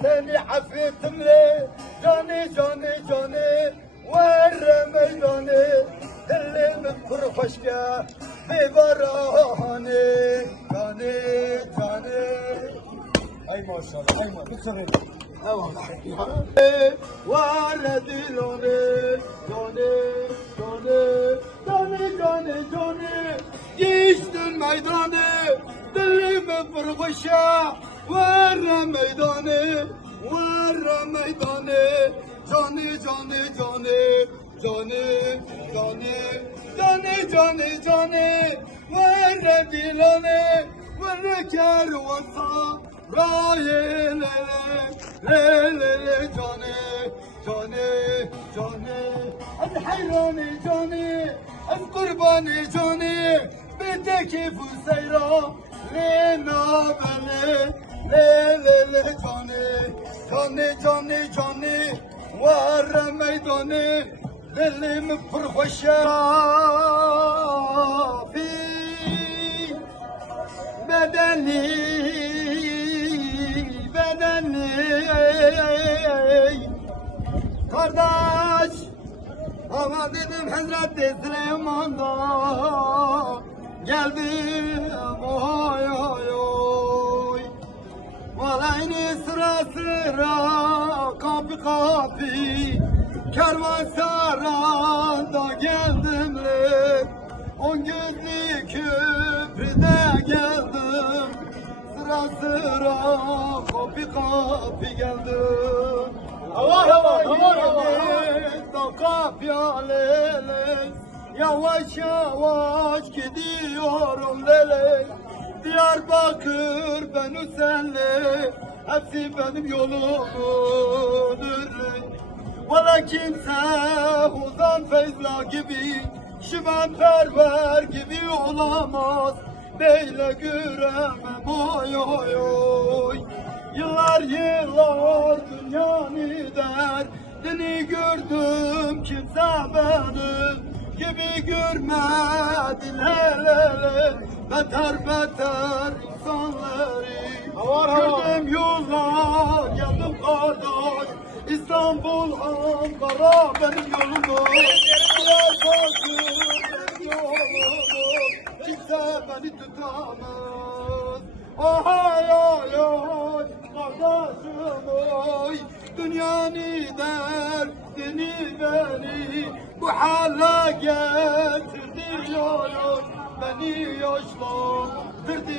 خلاني حفيت ملي. جوني جوني جاني والرمل جاني اللي من فرفشكة ببراهاني جوني جوني. أي ما شاء الله اي ما شاء الله ولدي لوني. جوني جوني. جوني جوني جوني. جيش الميداني. دلي من فرغشة Verre meydanı Verre meydanı Cani cani cani Cani cani Cani cani cani Verre dilane Verre kervasa Raye le le le le cani Cani cani Az hayrani cani Az kurbani cani Bedeki fuseyra Le nabele Le le le cani Cani cani cani Var meydani Dilim pırhoşa Fi Bedeni Bedeni Kardeş. Ama dedim Hazreti Süleyman'da Geldim sıra sıra kapı kapı Kervan saranda geldim le. On gözlü köprüde geldim Sıra sıra kapı kapı geldim. Hava, hava, hava, hava. Da kapya lele Yavaş yavaş gidiyorum lele Diyarbakır ben senle Hepsi benim yolumdur Valla kimse Huzan Feyzla gibi Şivan perver gibi olamaz. Beyle göremem oy oy oy. Yıllar yıllar dünyanı derdini gördüm Kimse benim gibi görmedi hele Beter beter insanları. Gördüm yola geldim kardeş. İstanbul Ankara benim yolumdur. Diyarbakır benim yolumdur. Kimse beni tutamaz. Ay ay ay kardeşim oy. Dünyanı derdini beni Bu hale getirdi yolum Beni yaşlandırdı